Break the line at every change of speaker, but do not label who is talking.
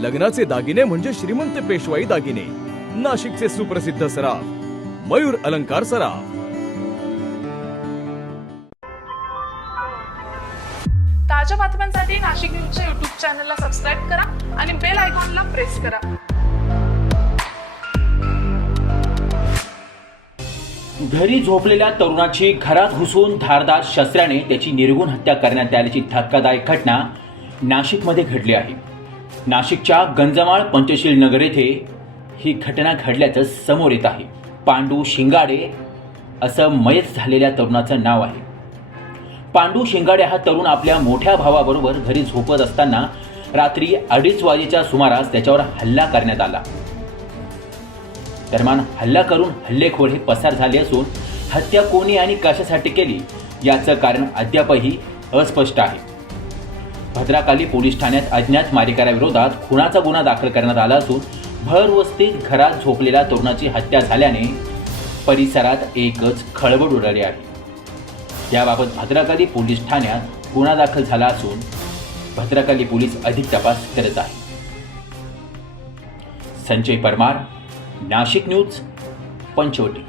लग्नाचे दागिने म्हणजे श्रीमंत पेशवाई दागिने. नाशिकचे सुप्रसिद्ध सराफ मयूर अलंकार सराफ.
ताज्या बातम्यांसाठी नाशिक न्यूजच्या युट्यूब चॅनलला सबस्क्राईब करा आणि बेल आयकॉनला प्रेस करा.
घरी झोपलेल्या तरुणाची घरात घुसून धारदार शस्त्राने त्याची निर्गुण हत्या करण्यात आल्याची धक्कादायक घटना नाशिकमध्ये घडली आहे. नाशिकच्या गंजमाळ पंचशील नगर येथे ही घटना घडल्याचं समोर येत आहे. पांडू शिंगाडे असं मयत झालेल्या तरुणाचं नाव आहे. पांडू शिंगाडे हा तरुण आपल्या मोठ्या भावाबरोबर घरी झोपत असताना रात्री अडीच वाजेच्या सुमारास त्याच्यावर हल्ला करण्यात आला. दरम्यान हल्ला करून हल्लेखोर हे पसार झाले असून हत्या कोणी आणि कशासाठी केली याचं कारण अद्यापही अस्पष्ट आहे. भद्राकाली पोलीस ठाण्यात अज्ञात मारेकऱ्याविरोधात खुनाचा गुन्हा दाखल करण्यात आला असून भरवस्तीत घरात झोपलेल्या तरुणाची हत्या झाल्याने परिसरात एकच खळबळ उडाली आहे. याबाबत भद्राकाली पोलीस ठाण्यात गुन्हा दाखल झाला असून भद्राकाली पोलीस अधिक तपास करत आहे संजय परमार नाशिक न्यूज पंचवटी.